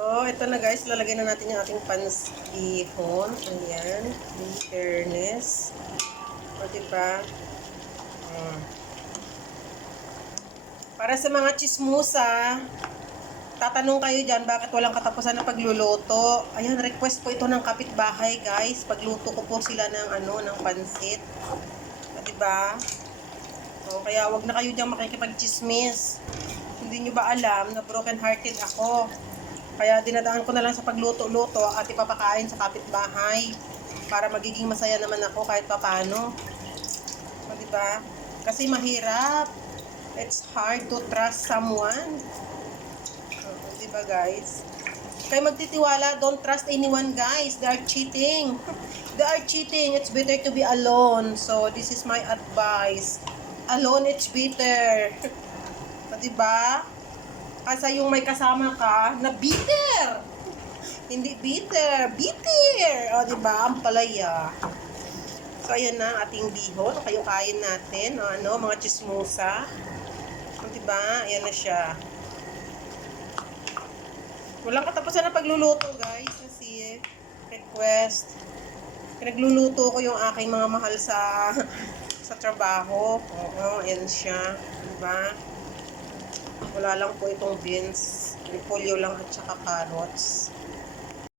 So, ito na guys, lalagay na natin yung ating pansihon. Ayan, in fairness. O, diba? Para sa mga chismusa, tatanong kayo dyan, bakit walang katapusan ng pagluluto? Ayan, request po ito ng kapitbahay guys. Pagluto ko po sila ng ng pansit. O, diba? So, kaya wag na kayo dyan makikipag-chismis. Hindi nyo ba alam na broken hearted ako? Kaya dinadaan ko na lang sa pagluto-luto at ipapakain sa kapitbahay para magiging masaya naman ako kahit papano. O, diba? Kasi mahirap. It's hard to trust someone. O, diba guys? Kaya magtitiwala, don't trust anyone guys. They are cheating. They are cheating. It's better to be alone. So, this is my advice. Alone, it's better. O, diba? Kasi yung may kasama ka na bitter. Hindi bitter, bitter. O, diba? Ang palaya. So, ayan na ang ating bihon. Kayo kain natin. O, mga chismosa. O, diba? Ayan na siya. Walang katapusan na pagluluto, guys. Kasi, request. Pinagluluto ko yung aking mga mahal sa trabaho. Oo, ayan siya. Diba? Wala lang po itong beans. Repolyo lang at saka carrots.